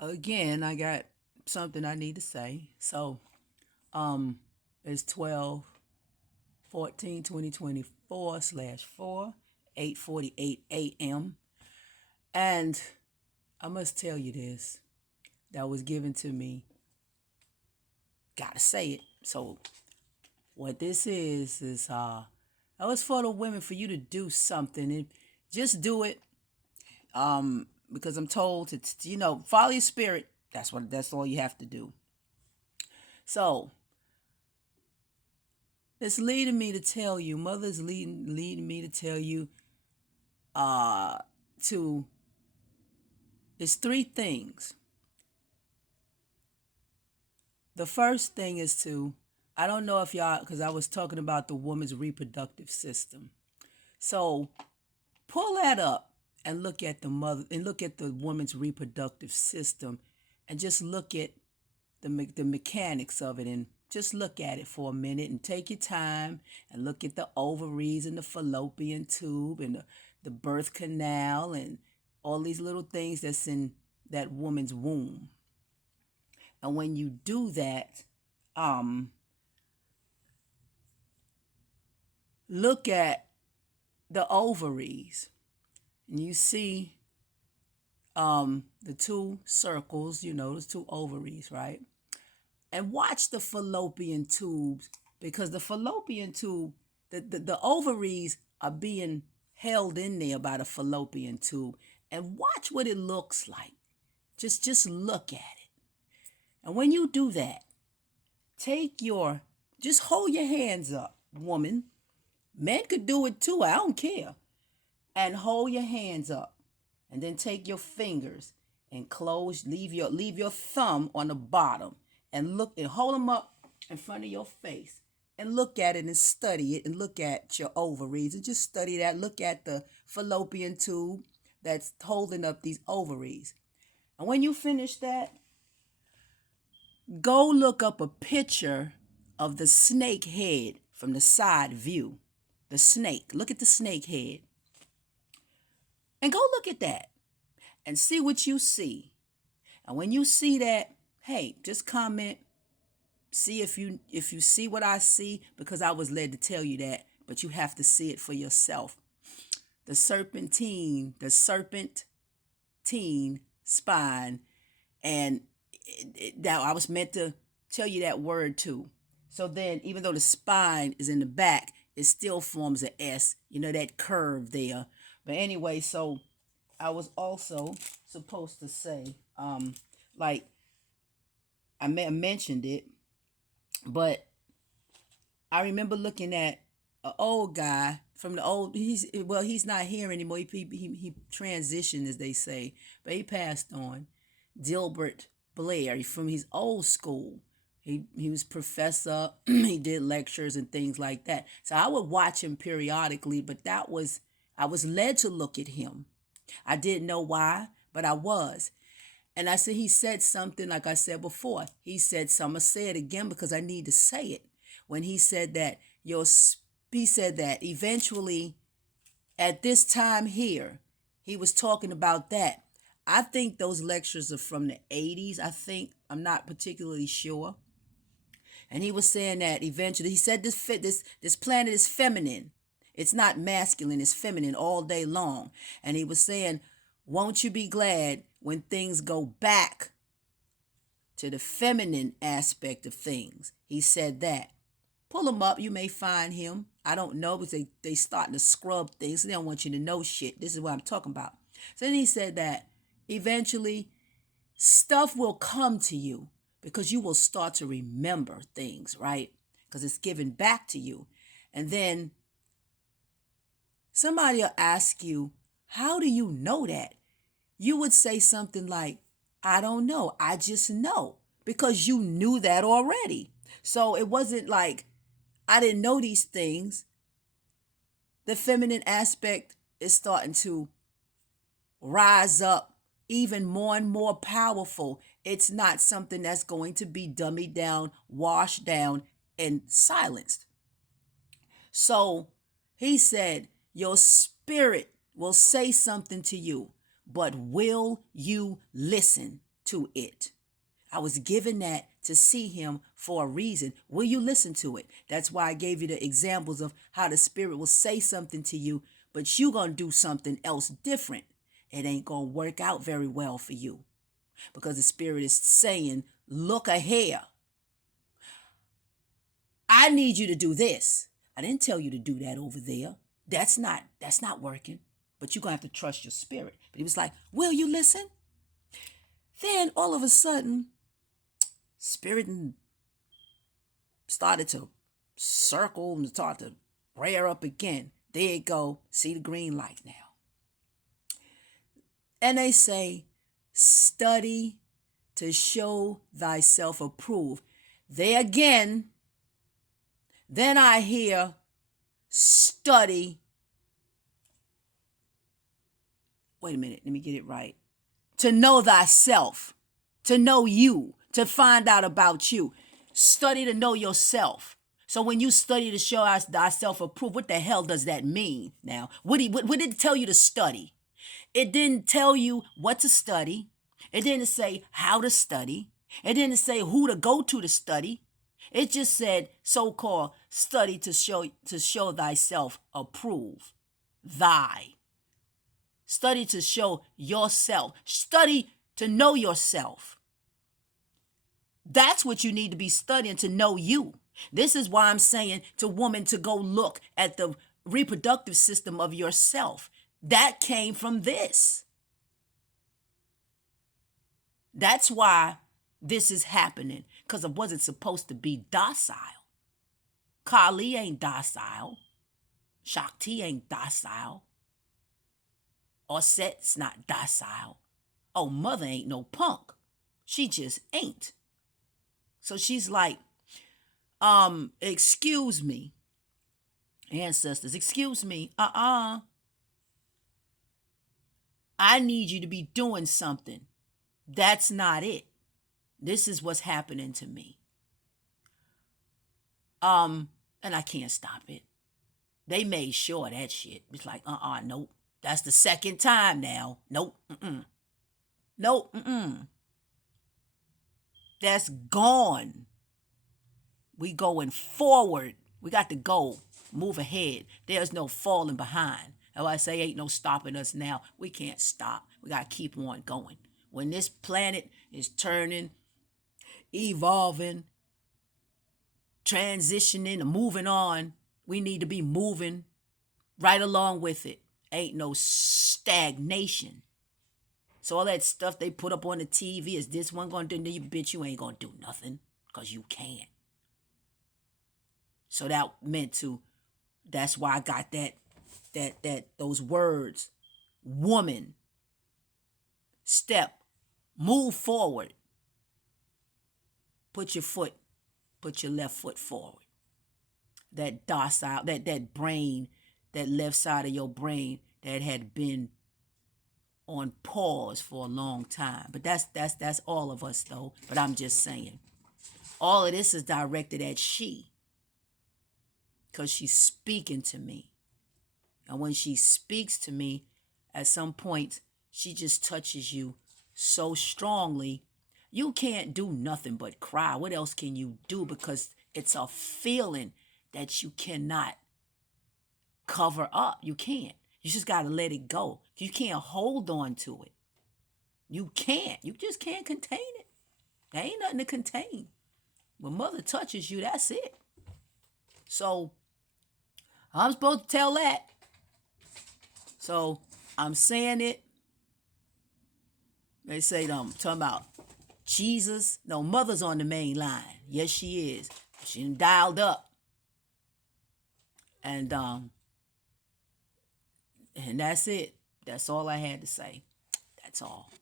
again, I got something I need to say. So, um, it's 12/14/2024 slash 4, 8:48 a.m. And I must tell you this that was given to me. Gotta say it. So, what this is that was for the women for you to do something and just do it. Because I'm told to follow your spirit. That's all you have to do. So it's leading me to tell you, mother's leading me to tell you, uh, to it's three things. The first thing is to, I don't know if y'all, because I was talking about the woman's reproductive system. So pull that up and look at the woman's reproductive system, and just look at the mechanics of it, and just look at it for a minute and take your time and look at the ovaries and the fallopian tube and the birth canal and all these little things that's in that woman's womb. And when you do that, um, look at the ovaries and you see the two circles, those two ovaries, right? And watch the fallopian tubes, because the fallopian tube, the ovaries are being held in there by the fallopian tube. And watch what it looks like. Just look at it. And when you do that, just hold your hands up, woman. Men could do it too, I don't care. And hold your hands up. And then take your fingers and leave your thumb on the bottom, and look and hold them up in front of your face and look at it and study it, and look at your ovaries and just study that. Look at the fallopian tube that's holding up these ovaries. And when you finish that, go look up a picture of the snake head from the side view. The snake. Look at the snake head. And go look at that and see what you see. And when you see that, hey, just comment. See if you see what I see, because I was led to tell you that, but you have to see it for yourself. The serpentine spine, and now I was meant to tell you that word too. So then, even though the spine is in the back, it still forms an S. That curve there. But anyway, so I was also supposed to say, like I mentioned it, but I remember looking at an old guy from the old. He's not here anymore. He transitioned, as they say, but he passed on. Dilbert Blair, from his old school. He was professor. He did lectures and things like that. So I would watch him periodically, but I was led to look at him. I didn't know why, but I was. And I said, he said something, like I said before. He said something. I'm going to say it again because I need to say it. When he said that, he said that eventually at this time here, he was talking about that. I think those lectures are from the 80s. I'm not particularly sure. And he was saying that eventually, he said this planet is feminine. It's not masculine, it's feminine all day long. And he was saying, won't you be glad when things go back to the feminine aspect of things? He said that. Pull him up, you may find him. I don't know, because they starting to scrub things. They don't want you to know shit. This is what I'm talking about. So then he said that eventually stuff will come to you, because you will start to remember things, right? Because it's given back to you. And then somebody will ask you, how do you know that? You would say something like, I don't know. I just know, because you knew that already. So it wasn't like I didn't know these things. The feminine aspect is starting to rise up even more and more powerful. It's not something that's going to be dummied down, washed down, and silenced. So he said, your spirit will say something to you, but will you listen to it. I was given that to see him for a reason. Will you listen to it? That's why I gave you the examples of how the Spirit will say something to you, but you're going to do something else different. It ain't going to work out very well for you because the Spirit is saying, look ahead. I need you to do this. I didn't tell you to do that over there. That's not working. But you're going to have to trust your spirit. But he was like, will you listen? Then all of a sudden, Spirit started to circle and start to rear up again. There you go. See the green light now. And they say, study to show thyself approved. There again, then I hear study. Wait a minute, let me get it right. To know thyself, to know you, to find out about you. Study to know yourself. So when you study to show thyself approved, what the hell does that mean now? What did it tell you to study? It didn't tell you what to study. It didn't say how to study. It didn't say who to go to study. It just said so-called study to show thyself approved. Thy. Study to show yourself. Study to know yourself. That's what you need to be studying, to know you. This is why I'm saying to women to go look at the reproductive system of yourself. That came from this. That's why this is happening, because it wasn't supposed to be docile. Kali ain't docile. Shakti ain't docile. Osset's not docile. Oh, mother ain't no punk. She just ain't. So she's like, excuse me, ancestors, excuse me, I need you to be doing something. That's not it. This is what's happening to me. And I can't stop it. They made sure of that shit. It's like, nope. That's the second time now. Nope. Nope. That's gone. We going forward. We got to go. Move ahead. There's no falling behind. That's why I say ain't no stopping us now. We can't stop. We got to keep on going. When this planet is turning, evolving, transitioning, and moving on, we need to be moving right along with it. Ain't no stagnation. So all that stuff they put up on the TV, is this one going to do? You bitch, you ain't going to do nothing because you can't. So that meant to, that's why I got those words, woman, step, move forward, put your left foot forward. That docile, that brain, that left side of your brain that had been on pause for a long time. But that's all of us though. But I'm just saying, all of this is directed at she, because she's speaking to me. And when she speaks to me, at some point, she just touches you so strongly, you can't do nothing but cry. What else can you do? Because it's a feeling that you cannot cover up. You can't. You just got to let it go. You can't hold on to it. You can't. You just can't contain it. There ain't nothing to contain. When mother touches you, that's it. So I'm supposed to tell that. So I'm saying it. They say, talking about Jesus. No, mother's on the main line. Yes, she is. She done dialed up. And that's it. That's all I had to say. That's all.